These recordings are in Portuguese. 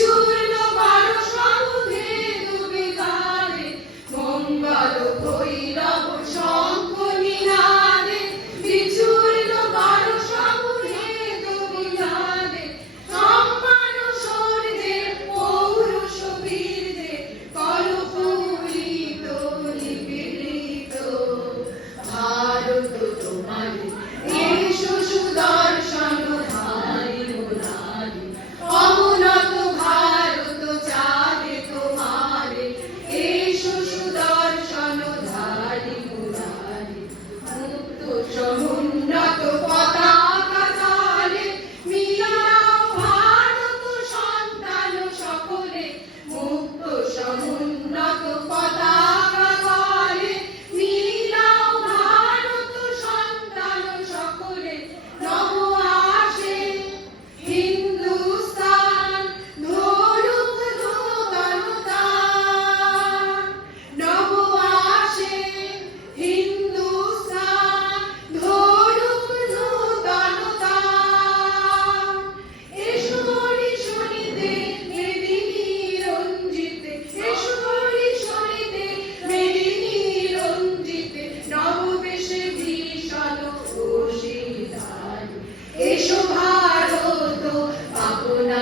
Juro.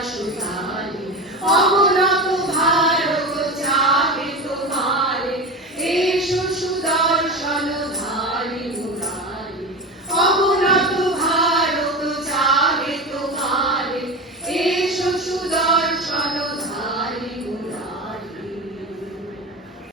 ajudarem.